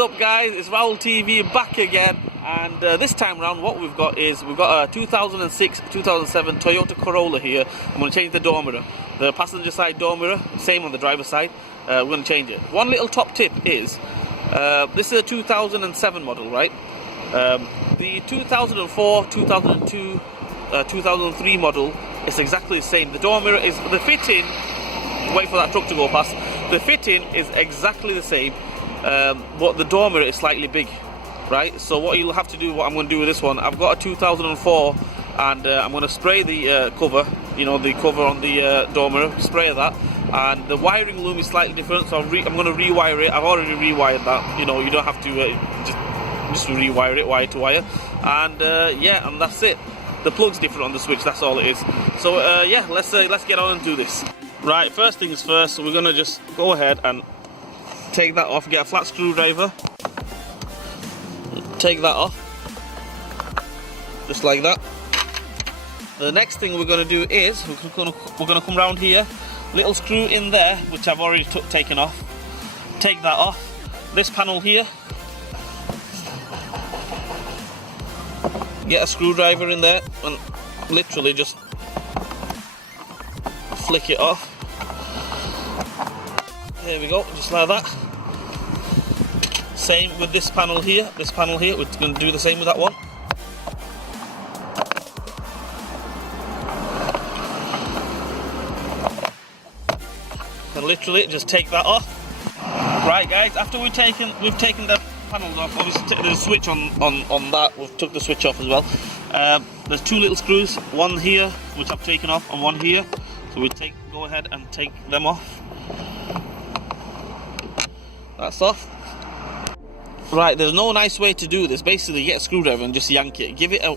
up, guys? It's Raoul TV back again, and this time around what we've got is we've got a 2006-2007 Toyota Corolla here. I'm going to change the door mirror. The passenger side door mirror, same on the driver's side. We're going to change it. One little top tip is, this is a 2007 model, right? The 2004, 2002, 2003 model is exactly the same. The door mirror is, the fitting, wait for that truck to go past, the fitting is exactly the same. But the door mirror is slightly big, right? So what you'll have to do, what I'm going to do with this one, I've got a 2004 and I'm going to spray the cover, you know, the cover on the door mirror, spray that, and the wiring loom is slightly different, so I'm going to rewire it. I've already rewired that, you know, you don't have to just rewire it wire to wire, and yeah, and that's it. The plug's different on the switch, that's all it is. So yeah, let's get on and do this. Right, first things first, we're going to just go ahead and take that off, get a flat screwdriver, take that off, just like that. The next thing we're going to do is, we're going to come round here, little screw in there, which I've already taken off, take that off, this panel here, get a screwdriver in there, and literally just flick it off. There we go, just like that. Same with this panel here, we're going to do the same with that one. And literally just take that off. Right guys, after we've taken the panels off, obviously there's a switch on that, we've took the switch off as well. There's two little screws, one here which I've taken off and one here. So we go ahead and take them off. That's off. Right, there's no nice way to do this. Basically, get a screwdriver and just yank it. Give it a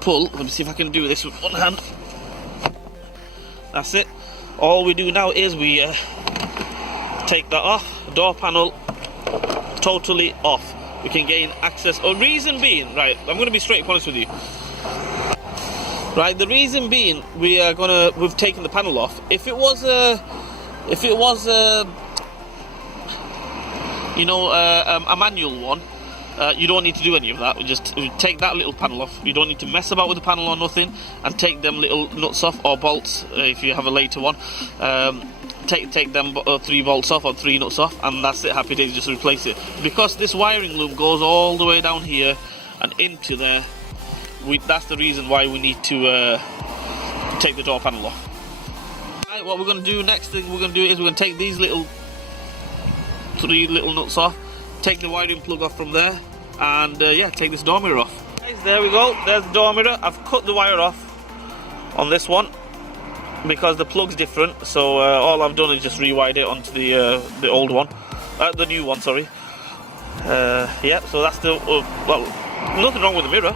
pull. Let me see if I can do this with one hand. That's it. All we do now is we take that off. Door panel totally off. We can gain access. Reason being, right, I'm going to be straight honest with you. Right, the reason being, we've taken the panel off. If it was you know, a manual one, you don't need to do any of that. We take that little panel off. You don't need to mess about with the panel or nothing, and take them little nuts off, or bolts if you have a later one. Take them 3 bolts off or 3 nuts off, and that's it. Happy days. Just replace it, because this wiring loom goes all the way down here and into there. That's the reason why we need to take the door panel off. Right, what we're going to do next thing we're going to do is we're going to take these 3 little nuts off, take the wiring plug off from there, and yeah, take this door mirror off. Guys, there we go, there's the door mirror. I've cut the wire off on this one because the plug's different, so all I've done is just rewired it onto the old one, the new one, sorry. Yeah, so that's the, well, nothing wrong with the mirror.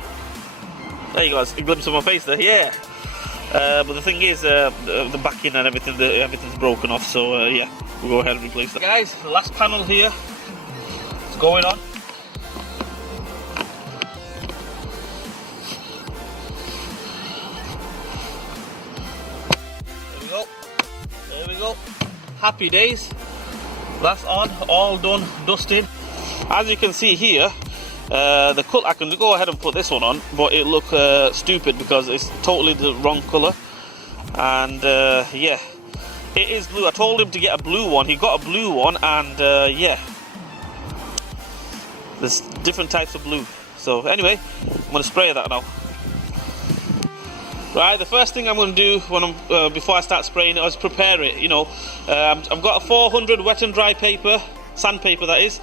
There you go, a glimpse of my face there, yeah. But the thing is, the backing and everything's broken off, so yeah, we'll go ahead and replace that. Guys, the last panel here is going on. There we go. Happy days. That's on, all done, dusted. As you can see here, the colour, I can go ahead and put this one on, but it look stupid because it's totally the wrong colour. And yeah, it is blue. I told him to get a blue one. He got a blue one, and yeah, there's different types of blue. So anyway, I'm going to spray that now. Right, the first thing I'm going to do when before I start spraying it is prepare it. You know, I've got a 400 wet and dry paper, sandpaper that is,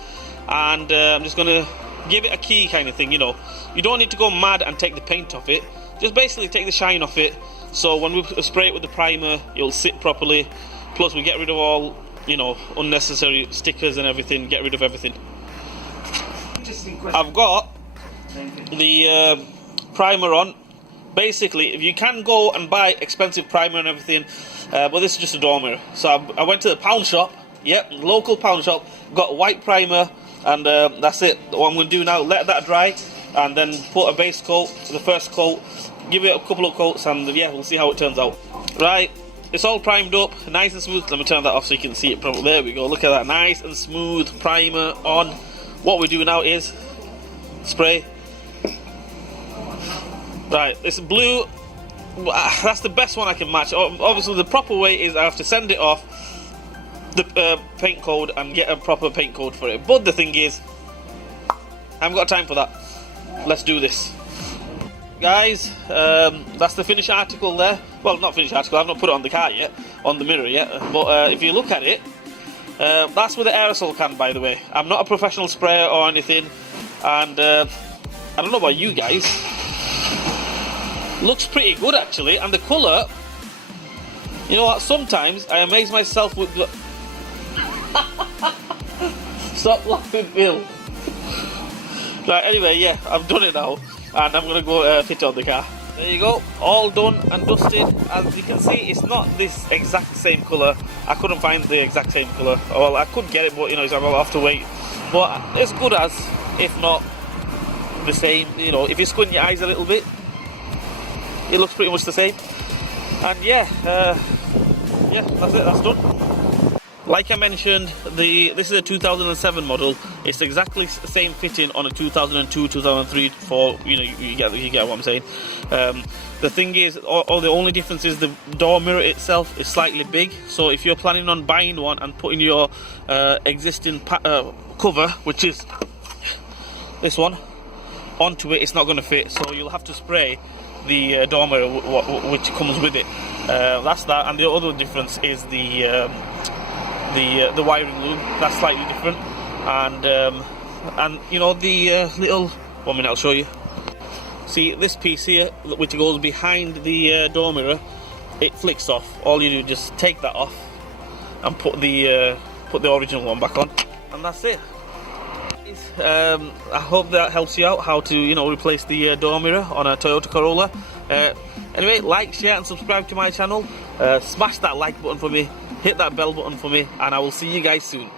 and I'm just going to give it a key kind of thing. You know, you don't need to go mad and take the paint off it. Just basically take the shine off it. So when we spray it with the primer, it'll sit properly. Plus, we get rid of all, you know, unnecessary stickers and everything. Get rid of everything. I've got the primer on. Basically, if you can go and buy expensive primer and everything, but this is just a door mirror. So I went to the pound shop, yep, local pound shop, got a white primer, and that's it. What I'm going to do now, let that dry, and then put a base coat, the first coat, give it a couple of coats, and yeah, we'll see how it turns out. Right, it's all primed up, nice and smooth. Let me turn that off so you can see it properly. There we go, look at that, nice and smooth primer on. what we do now is spray. Right, it's blue. That's the best one I can match. Obviously, the proper way is I have to send it off the paint code and get a proper paint code for it. But the thing is, I haven't got time for that. Let's do this. Guys, that's the finished article there. Well, not finished article, I've not put it on the car yet, on the mirror yet. But if you look at it, that's with the aerosol can, by the way. I'm not a professional sprayer or anything. And I don't know about you guys. Looks pretty good actually, and the colour, you know what, sometimes I amaze myself with the... Stop laughing, Bill. Right, anyway, yeah, I've done it now, and I'm going to go fit it on the car. There you go, all done and dusted. As you can see, it's not this exact same colour. I couldn't find the exact same colour. Well, I could get it, but you know, I'll have to wait. But as good as, if not the same, you know, if you squint your eyes a little bit, it looks pretty much the same. And yeah, yeah, that's it, that's done. Like I mentioned, this is a 2007 model. It's exactly the same fitting on a 2002, 2003, 4, you know, you get what I'm saying. The thing is, the only difference is the door mirror itself is slightly big. So if you're planning on buying one and putting your existing cover, which is this one, onto it, it's not going to fit. So you'll have to spray the door mirror which comes with it. That's that, and the other difference is the wiring loom. That's slightly different, and you know the little. 1 minute, I'll show you. See this piece here, which goes behind the door mirror. It flicks off. All you do is just take that off and put the original one back on, and that's it. I hope that helps you out how to, you know, replace the door mirror on a Toyota Corolla. Anyway, like, share and subscribe to my channel. Smash that like button for me, hit that bell button for me, and I will see you guys soon.